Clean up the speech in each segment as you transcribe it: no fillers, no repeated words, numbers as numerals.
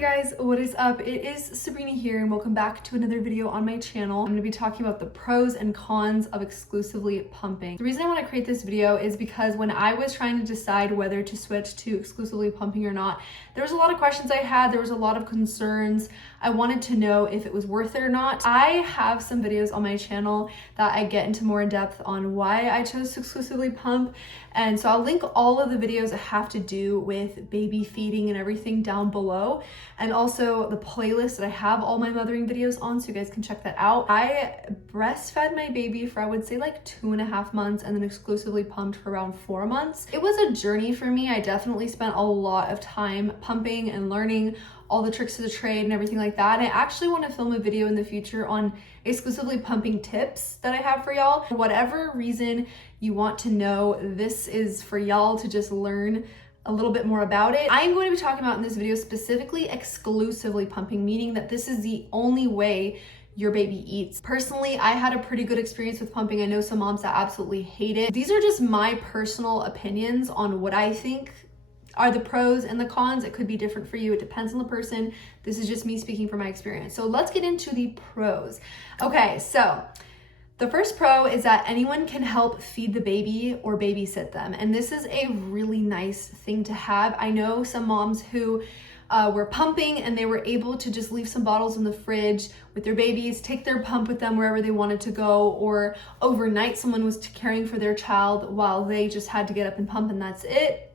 Hey guys, what is up? It is Sabrina here and welcome back to another video on my channel. I'm going to be talking about the pros and cons of exclusively pumping. The reason I want to create this video is because when I was trying to decide whether to switch to exclusively pumping or not, there was a lot of questions I had, there was a lot of concerns. I wanted to know if it was worth it or not. I have some videos on my channel that I get into more in depth on why I chose to exclusively pump. And so I'll link all of the videos that have to do with baby feeding and everything down below. And also the playlist that I have all my mothering videos on, so you guys can check that out. I breastfed my baby for I would say like 2.5 months and then exclusively pumped for around 4 months. It was a journey for me. I definitely spent a lot of time pumping and learning all the tricks of the trade and everything like that. And I actually want to film a video in the future on exclusively pumping tips that I have for y'all. For whatever reason you want to know, this is for y'all to just learn a little bit more about it. I am going to be talking about in this video specifically exclusively pumping, meaning that this is the only way your baby eats. Personally, I had a pretty good experience with pumping. I know some moms that absolutely hate it. These are just my personal opinions on what I think are the pros and the cons. It could be different for you. It depends on the person. This is just me speaking from my experience. So let's get into the pros. Okay, so the first pro is that anyone can help feed the baby or babysit them. And this is a really nice thing to have. I know some moms who were pumping and they were able to just leave some bottles in the fridge with their babies, take their pump with them wherever they wanted to go, or overnight someone was caring for their child while they just had to get up and pump and that's it.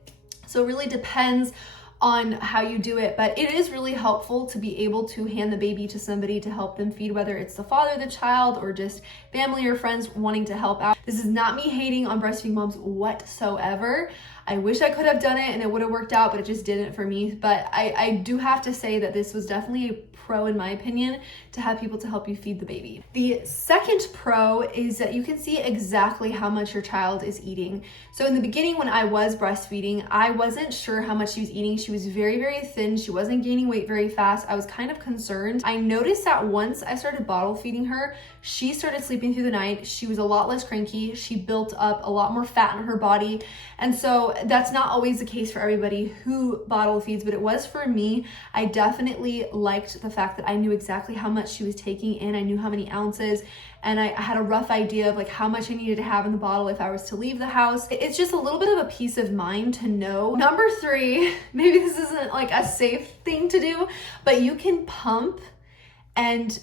So it really depends on how you do it, but it is really helpful to be able to hand the baby to somebody to help them feed, whether it's the father, the child, or just family or friends wanting to help out. This is not me hating on breastfeeding moms whatsoever. I wish I could have done it and it would have worked out, but it just didn't for me. But I do have to say that this was definitely a pro in my opinion to have people to help you feed the baby. The second pro is that you can see exactly how much your child is eating. So in the beginning when I was breastfeeding, I wasn't sure how much she was eating. She was very, very thin. She wasn't gaining weight very fast. I was kind of concerned. I noticed that once I started bottle feeding her, she started sleeping through the night. She was a lot less cranky. She built up a lot more fat in her body. And so that's not always the case for everybody who bottle feeds, but it was for me. I definitely liked the fact that I knew exactly how much she was taking in. I knew how many ounces, and I had a rough idea of like how much I needed to have in the bottle if I was to leave the house. It's just a little bit of a peace of mind to know. Number 3, maybe this isn't like a safe thing to do, but you can pump and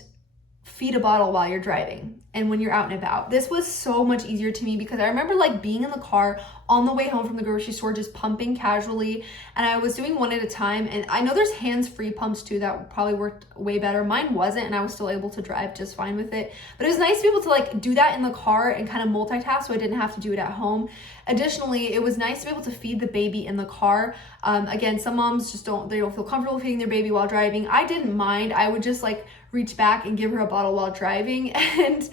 feed a bottle while you're driving and when you're out and about. This was so much easier to me because I remember like being in the car on the way home from the grocery store just pumping casually, and I was doing one at a time. And I know there's hands-free pumps too that probably worked way better. Mine wasn't, and I was still able to drive just fine with it, but it was nice to be able to like do that in the car and kind of multitask so I didn't have to do it at home. Additionally, it was nice to be able to feed the baby in the car. Again, some moms just don't feel comfortable feeding their baby while driving. I didn't mind. I would just like reach back and give her a bottle while driving. And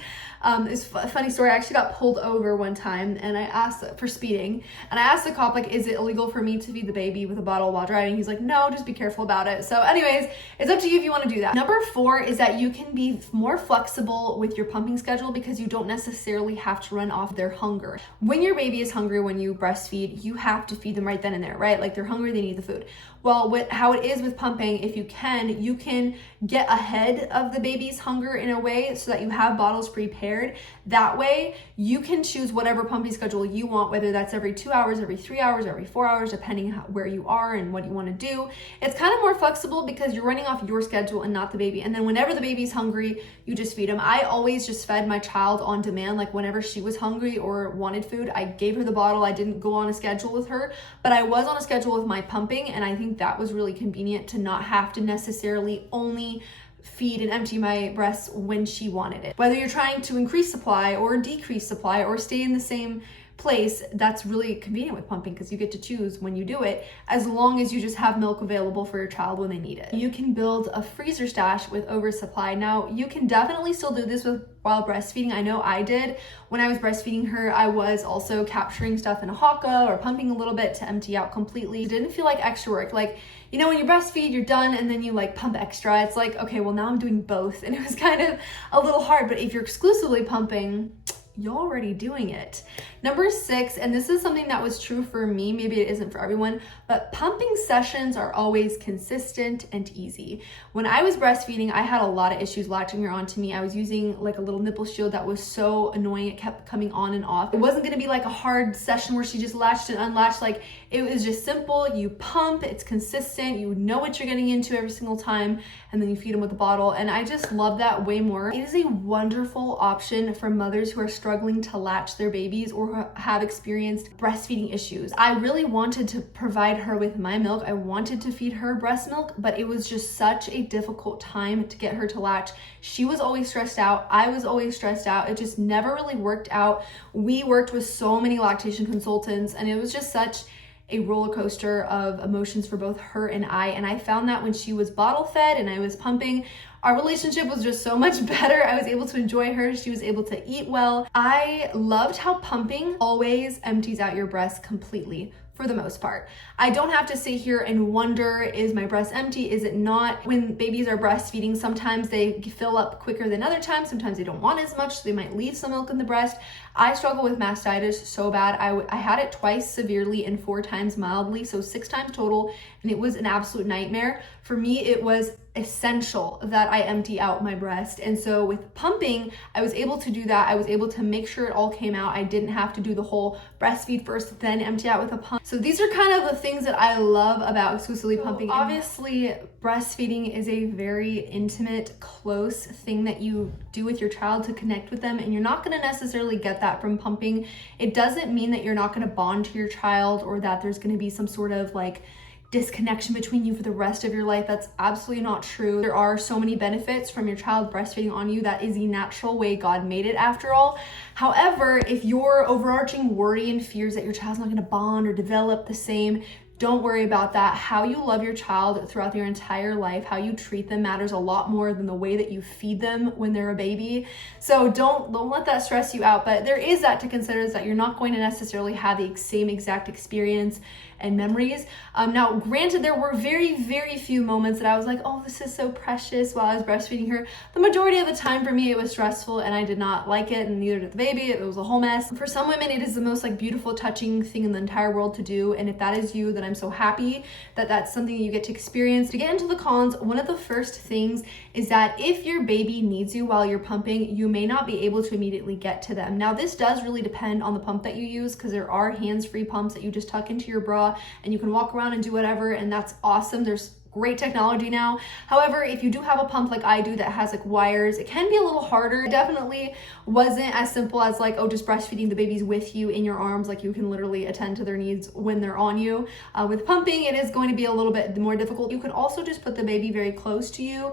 it's a funny story. I actually got pulled over one time and I asked for speeding, and I asked the cop, like, is it illegal for me to feed the baby with a bottle while driving? He's like, no, just be careful about it. So anyways, it's up to you if you want to do that. Number 4 is that you can be more flexible with your pumping schedule because you don't necessarily have to run off their hunger. When your baby is hungry, when you breastfeed, you have to feed them right then and there, right? Like they're hungry, they need the food. Well, how it is with pumping, if you can get ahead of the baby's hunger in a way so that you have bottles prepared. That way you can choose whatever pumping schedule you want, whether that's every 2 hours, every 3 hours, every 4 hours, depending where you are and what you want to do. It's kind of more flexible because you're running off your schedule and not the baby. And then whenever the baby's hungry, you just feed them. I always just fed my child on demand. Like whenever she was hungry or wanted food, I gave her the bottle. I didn't go on a schedule with her, but I was on a schedule with my pumping, and I think that was really convenient to not have to necessarily only feed and empty my breasts when she wanted it. Whether you're trying to increase supply or decrease supply or stay in the same place, that's really convenient with pumping because you get to choose when you do it, as long as you just have milk available for your child when they need it. You can build a freezer stash with oversupply. Now, you can definitely still do this while breastfeeding. I know I did. When I was breastfeeding her, I was also capturing stuff in a hawka or pumping a little bit to empty out completely. It didn't feel like extra work. Like, you know, when you breastfeed, you're done and then you like pump extra. It's like, okay, well now I'm doing both. And it was kind of a little hard, but if you're exclusively pumping, you're already doing it. Number 6, and this is something that was true for me, maybe it isn't for everyone, but pumping sessions are always consistent and easy. When I was breastfeeding, I had a lot of issues latching her onto me. I was using like a little nipple shield that was so annoying. It kept coming on and off. It wasn't gonna be like a hard session where she just latched and unlatched. Like, it was just simple. You pump, it's consistent, you know what you're getting into every single time, and then you feed them with a bottle. And I just love that way more. It is a wonderful option for mothers who are struggling to latch their babies or have experienced breastfeeding issues. I really wanted to provide her with my milk. I wanted to feed her breast milk, but it was just such a difficult time to get her to latch. She was always stressed out. I was always stressed out. It just never really worked out. We worked with so many lactation consultants, and it was just such a roller coaster of emotions for both her and I found that when she was bottle fed and I was pumping, our relationship was just so much better. I was able to enjoy her. She was able to eat well. I loved how pumping always empties out your breast completely. For the most part. I don't have to sit here and wonder, is my breast empty? Is it not? When babies are breastfeeding, sometimes they fill up quicker than other times. Sometimes they don't want as much, so they might leave some milk in the breast. I struggle with mastitis so bad. I had it twice severely and 4 times mildly, so 6 times total, and it was an absolute nightmare. For me, it was essential that I empty out my breast. And so with pumping, I was able to do that. I was able to make sure it all came out. I didn't have to do the whole breastfeed first, then empty out with a pump. So these are kind of the things that I love about exclusively pumping. Obviously, breastfeeding is a very intimate, close thing that you do with your child to connect with them, and you're not going to necessarily get that from pumping. It doesn't mean that you're not going to bond to your child or that there's going to be some sort of like disconnection between you for the rest of your life. That's absolutely not true. There are so many benefits from your child breastfeeding on you. That is the natural way God made it after all. However, if your overarching worry and fears that your child's not going to bond or develop the same, don't worry about that. How you love your child throughout their entire life, how you treat them matters a lot more than the way that you feed them when they're a baby. So don't let that stress you out. But there is that to consider, is that you're not going to necessarily have the same exact experience and memories. Now, granted, there were very, very few moments that I was like, oh, this is so precious while I was breastfeeding her. The majority of the time for me, it was stressful and I did not like it, and neither did the baby. It was a whole mess. For some women, it is the most like beautiful, touching thing in the entire world to do. And if that is you, then I'm so happy that that's something you get to experience. To get into the cons, one of the first things is that if your baby needs you while you're pumping, you may not be able to immediately get to them. Now, this does really depend on the pump that you use, because there are hands-free pumps that you just tuck into your bra and you can walk around and do whatever, and that's awesome. There's great technology now. However, if you do have a pump like I do that has like wires, it can be a little harder. It definitely wasn't as simple as like, oh, just breastfeeding the babies with you in your arms. Like, you can literally attend to their needs when they're on you. With pumping, it is going to be a little bit more difficult. You could also just put the baby very close to you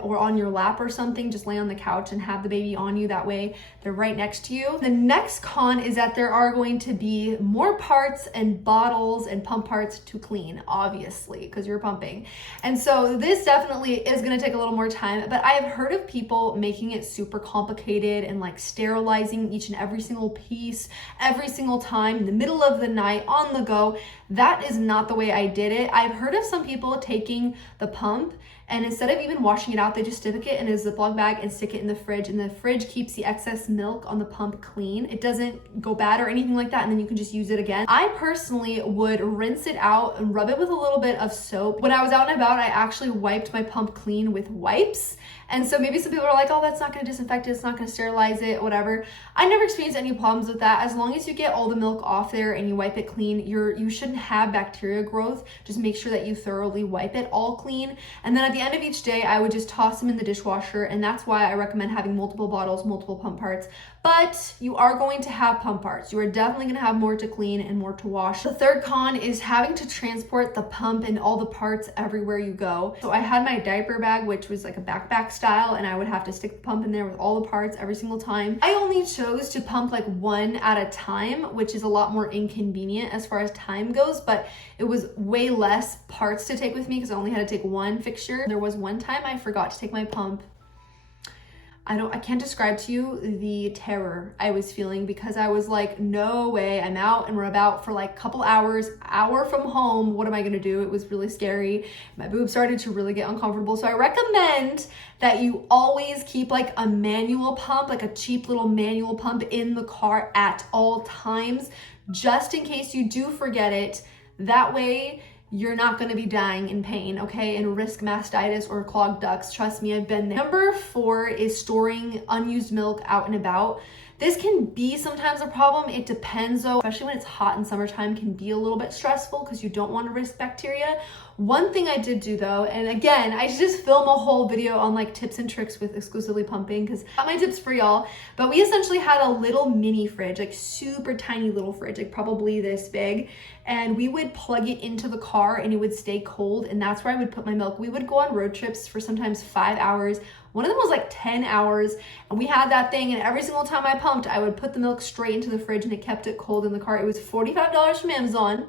or on your lap or something. Just lay on the couch and have the baby on you. That way they're right next to you. The next con is that there are going to be more parts and bottles and pump parts to clean, obviously, because you're pumping. And so this definitely is going to take a little more time, but I have heard of people making it super complicated and like sterilizing each and every single piece every single time in the middle of the night on the go. That is not the way I did it. I've heard of some people taking the pump and instead of even washing it out, they just stick it in a Ziploc bag and stick it in the fridge, and the fridge keeps the excess milk on the pump clean. It doesn't go bad or anything like that, and then you can just use it again. I personally would rinse it out and rub it with a little bit of soap. When I was out and about, I actually wiped my pump clean with wipes. And so maybe some people are like, oh, that's not going to disinfect it, it's not going to sterilize it, whatever. I never experienced any problems with that. As long as you get all the milk off there and you wipe it clean, you shouldn't have bacteria growth. Just make sure that you thoroughly wipe it all clean. And then at the end of each day, I would just toss them in the dishwasher. And that's why I recommend having multiple bottles, multiple pump parts. But you are going to have pump parts. You are definitely going to have more to clean and more to wash. The third con is having to transport the pump and all the parts everywhere you go. So I had my diaper bag, which was like a backpack style, and I would have to stick the pump in there with all the parts every single time. I only chose to pump like one at a time, which is a lot more inconvenient as far as time goes, but it was way less parts to take with me because I only had to take one fixture. There was one time I forgot to take my pump. I can't describe to you the terror I was feeling, because I was like, no way, I'm out and we're about for like a couple hours, hour from home. What am I gonna do? It was really scary. My boobs started to really get uncomfortable. So I recommend that you always keep like a manual pump, like a cheap little manual pump in the car at all times, just in case you do forget it. That way, you're not gonna be dying in pain, okay, and risk mastitis or clogged ducts. Trust me, I've been there. Number 4 is storing unused milk out and about. This can be sometimes a problem. It depends though, especially when it's hot in summertime, can be a little bit stressful because you don't want to risk bacteria. One thing I did do though, and again, I just film a whole video on like tips and tricks with exclusively pumping because I got my tips for y'all, but we essentially had a little mini fridge, like super tiny little fridge, like probably this big, and we would plug it into the car and it would stay cold, and that's where I would put my milk. We would go on road trips for sometimes 5 hours. One of them was like 10 hours, and we had that thing, and every single time I pumped, I would put the milk straight into the fridge and it kept it cold in the car. It was $45 from Amazon.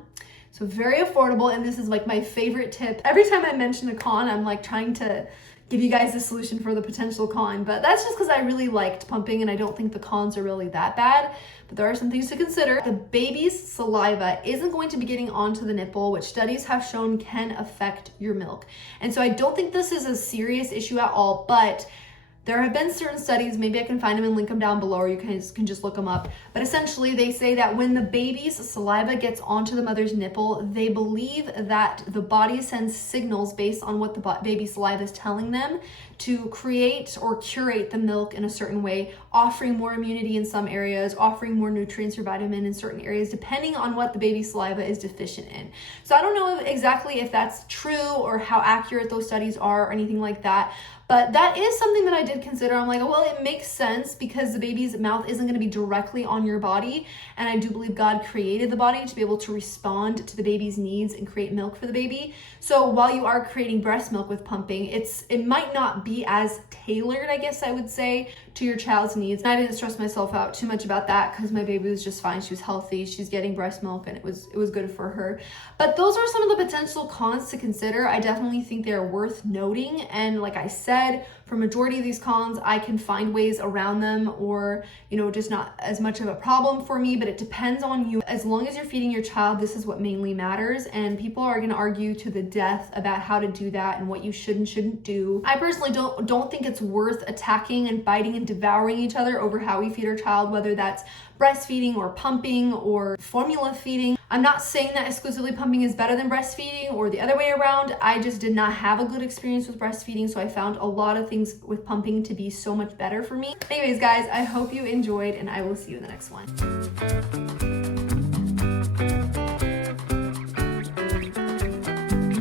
So very affordable, and this is like my favorite tip. Every time I mention a con, I'm like trying to give you guys a solution for the potential con, but that's just because I really liked pumping and I don't think the cons are really that bad, but there are some things to consider. The baby's saliva isn't going to be getting onto the nipple, which studies have shown can affect your milk. And so I don't think this is a serious issue at all, but there have been certain studies, maybe I can find them and link them down below, or you can just look them up. But essentially they say that when the baby's saliva gets onto the mother's nipple, they believe that the body sends signals based on what the baby's saliva is telling them to create or curate the milk in a certain way, offering more immunity in some areas, offering more nutrients or vitamin in certain areas, depending on what the baby's saliva is deficient in. So I don't know exactly if that's true or how accurate those studies are or anything like that, but that is something that I did consider. I'm like, well, it makes sense because the baby's mouth isn't going to be directly on your body. And I do believe God created the body to be able to respond to the baby's needs and create milk for the baby. So while you are creating breast milk with pumping, it might not be as tailored, I guess I would say, to your child's needs. And I didn't stress myself out too much about that because my baby was just fine. She was healthy. She's getting breast milk and it was good for her. But those are some of the potential cons to consider. I definitely think they're worth noting. And like I said, for majority of these cons, I can find ways around them, or, just not as much of a problem for me, but it depends on you. As long as you're feeding your child, this is what mainly matters. And people are going to argue to the death about how to do that and what you should and shouldn't do. I personally don't think it's worth attacking and biting and devouring each other over how we feed our child, whether that's breastfeeding or pumping or formula feeding. I'm not saying that exclusively pumping is better than breastfeeding or the other way around. I just did not have a good experience with breastfeeding, so I found a lot of things with pumping to be so much better for me. Anyways, guys, I hope you enjoyed, and I will see you in the next one.